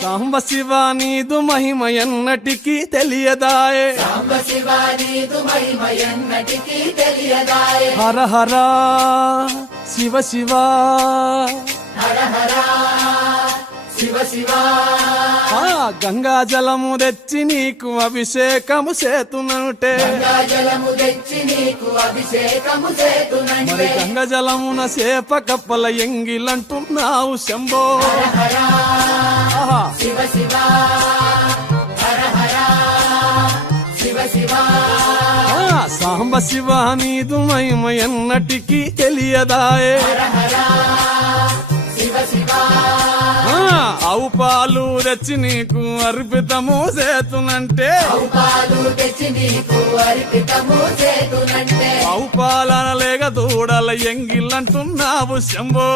సాంబ శివ నీదు మహిమ ఎన్నటికీ తెలియదాయే సాంబ శివ నీదు మహిమ ఎన్నటికీ తెలియదాయే హర హర శివ శివ హర హర శివ శివ గంగా జలము తెచ్చి నీకు అభిషేకము చేతునంటే గంగా జలము తెచ్చి నీకు అభిషేకము చేతునంటే మరి గంగ జలమున సేప కప్పల ఎంగిలంటున్నావు శంభో హర ఆహా. శివ శివ హర హర శివ శివ సాంబ శివ నీదు మహిమ ఎన్నటికీ తెలియదాయే హర హర శివ శివ ఆవు పాలు తెచ్చి నీకు అర్పితము చేతునంటే పాలు తెచ్చి నీకు అర్పితము చేతునంటే ఆవు పాలన లేక దూడల ఎంగిలంటున్నావు శంభో